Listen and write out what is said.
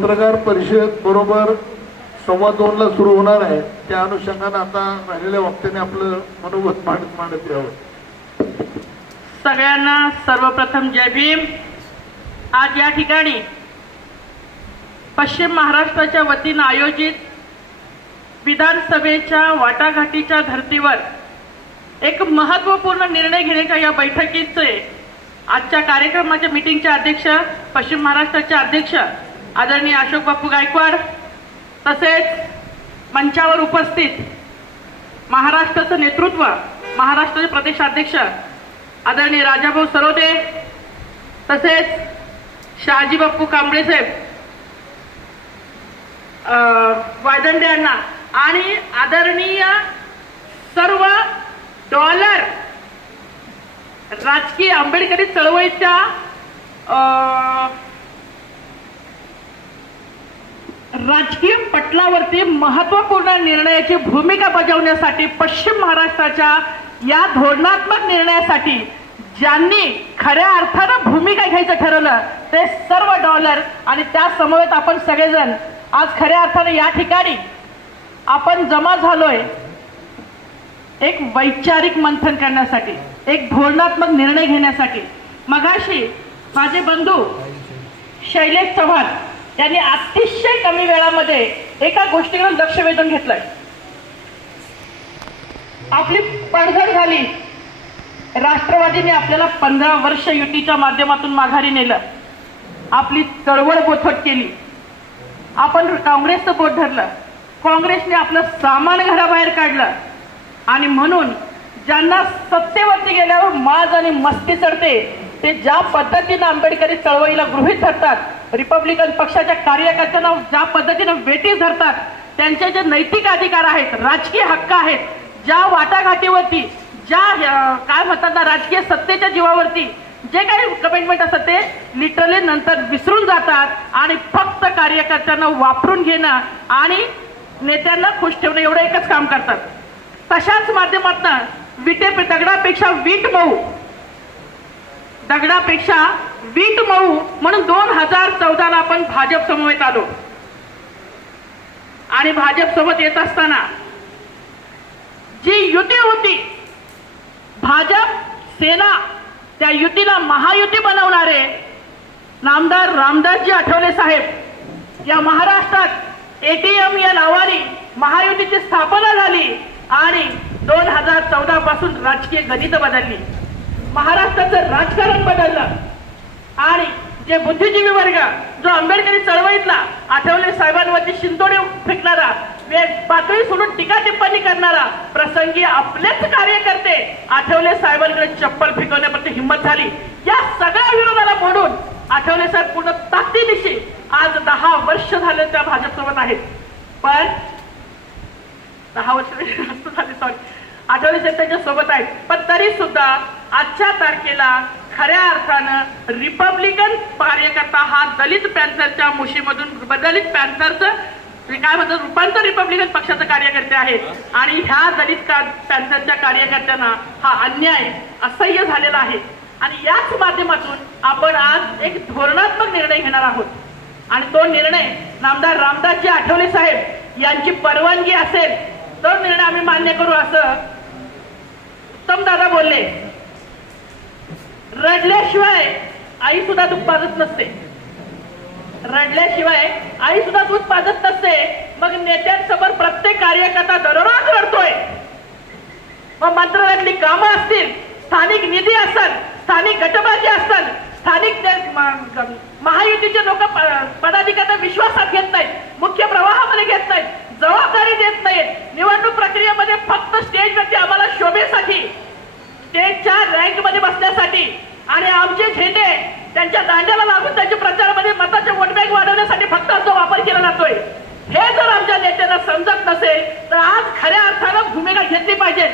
पत्रकार परिषद बरोबर 2:15ला सुरू होणार आहे. त्या अनुषंगाने आता राहिलेल्या वक्त्याने आपलं मनोगत मांडत यावं. सगळ्यांना सर्वप्रथम जय भीम. आज या ठिकाणी पश्चिम महाराष्ट्राच्या वतीनं आयोजित विधानसभेच्या वाटाघाटीच्या धर्तीवर एक महत्त्वपूर्ण निर्णय घेण्याच्या या बैठकीचे आजच्या कार्यक्रमाच्या मीटिंगचे अध्यक्ष, पश्चिम महाराष्ट्राचे अध्यक्ष आदरणीय अशोक बापू गायकवाड, तसेच मंचावर उपस्थित महाराष्ट्राचं नेतृत्व, महाराष्ट्राचे प्रदेशाध्यक्ष आदरणीय राजाभाऊ सरोदे, तसेच शहाजी बापू कांबळे साहेब, वायदंडे यांना आणि आदरणीय सर्व डॉलर राजकीय आंबेडकरी चळवळीच्या राजकीय पटलावरती महत्त्वपूर्ण निर्णयाची भूमिका बजावण्यासाठी पश्चिम महाराष्ट्राच्या या धोरणात्मक निर्णयासाठी ज्यांनी खऱ्या अर्थानं भूमिका घ्यायचं ठरवलं ते सर्व डॉलर आणि त्या समवेत आपण सगळेजण आज खऱ्या अर्थानं या ठिकाणी आपण जमा झालोय एक वैचारिक मंथन करण्यासाठी, एक धोरणात्मक निर्णय घेण्यासाठी. मगाशी माझे बंधू शैलेश चव्हाण यांनी अतिशय कमी वेळामध्ये एका गोष्टीकडे लक्ष वेधून घेतलंय. आपली पडझड झाली, राष्ट्रवादीने आपल्याला 15 वर्ष युतीच्या माध्यमातून माघारी नेलं, आपली चळवळ बोथट केली, आपण काँग्रेसचं बोट धरलं, काँग्रेसने आपलं सामान घराबाहेर काढलं आणि म्हणून ज्यांना सत्तेवरती गेल्यावर माज आणि मस्ती चढते ते ज्या पद्धतीनं आंबेडकरी चळवळीला गृहीत धरतात, रिपब्लिकन पक्षाच्या कार्यकर्त्यांना ज्या पद्धतीनं वेठीस धरतात, त्यांचे जे नैतिक अधिकार आहेत, राजकीय हक्क आहेत, ज्या वाटाघाटीवरती, ज्या काय म्हणतात ना राजकीय सत्तेच्या जीवावरती जे काही कमिटमेंट असतात ते लिटरली नंतर विसरून जातात आणि फक्त कार्यकर्त्यांना वापरून घेणं आणि नेत्यांना खुश ठेवणं एवढं एकच काम करतात. तशाच माध्यमातून दगडापेक्षा वीट मऊ म्हणून 2014ला आपण भाजप समवेत आलो आणि भाजप सोबत येत असताना जी युती होती भाजप सेना, त्या युतीला महायुती बनवणारे नामदार रामदासजी आठवले साहेब या महाराष्ट्रात ATM या नावाने महायुतीची स्थापना झाली आणि 2014 पासून राजकीय गणित बदलली, महाराष्ट्राचं राजकारण बदललं आणि जे बुद्धिजीवी वर्ग, जो आंबेडकरी चळवळीतला आठवले साहेबांवरती शिंतोडे फेकणारा, पातळी सोडून टीका टिप्पणी करणारा, प्रसंगी आपलेच कार्यकर्ते आठवले साहेबांकडे चप्पल फेकवण्यापर्यंत हिंमत झाली. या सगळ्या विरोधाला मोडून आठवले साहेब पूर्ण ताकदीनिशी आज 10 वर्ष झाले त्या भाजपसोबत आहेत. पण 10 वर्ष झाले, सॉरी, आठवले साहेब त्यांच्या सोबत आहेत. पण तरी सुद्धा आजच्या तारखेला खऱ्या अर्थानं रिपब्लिकन कार्यकर्ता हा दलित पॅन्थरच्या मुशीमधून दलित पॅन्थरचं काय म्हणतात रूपांतर रिपब्लिकन पक्षाचे कार्यकर्ते आहेत आणि ह्या दलित पॅन्थरच्या कार्यकर्त्यांना हा अन्याय असह्य झालेला आहे. आणि याच माध्यमातून आपण आज एक धोरणात्मक निर्णय घेणार आहोत आणि तो निर्णय नामदार रामदासजी आठवले साहेब यांची परवानगी असेल तो निर्णय आम्ही मान्य करू असं उत्तम दादा बोलले. रडल्याशिवाय आई सुद्धा दूध पाजत नसते, रडल्याशिवाय आई सुद्धा दूध पाजत नसते. मग नेत्यांसमोर प्रत्येक कार्यकर्ता दररोज रडतोय. मग मंत्रालयातली कामं असतील, स्थानिक निधी असेल, स्थानिक गटबाजी असेल, स्थानिक महायुतीचे लोक पदाधिकारी विश्वासात घेत नाहीत, मुख्य प्रवाहामध्ये घेत नाहीत, जबाबदारी देत नाहीत. निवडणूक प्रक्रियेमध्ये फक्त स्टेजवरती आम्हाला शोभेसाठी, स्टेजच्या रँकमध्ये बसण्यासाठी आणि आमचे झेंडे त्यांच्या दांड्याला लागून त्यांच्या प्रचारामध्ये मताचे वोट बँक वाढवण्यासाठी फक्त तो वापर केला जातोय. हे जर आमच्या नेत्यांना समजत नसेल तर आज खऱ्या अर्थानं भूमिका घेतली पाहिजे.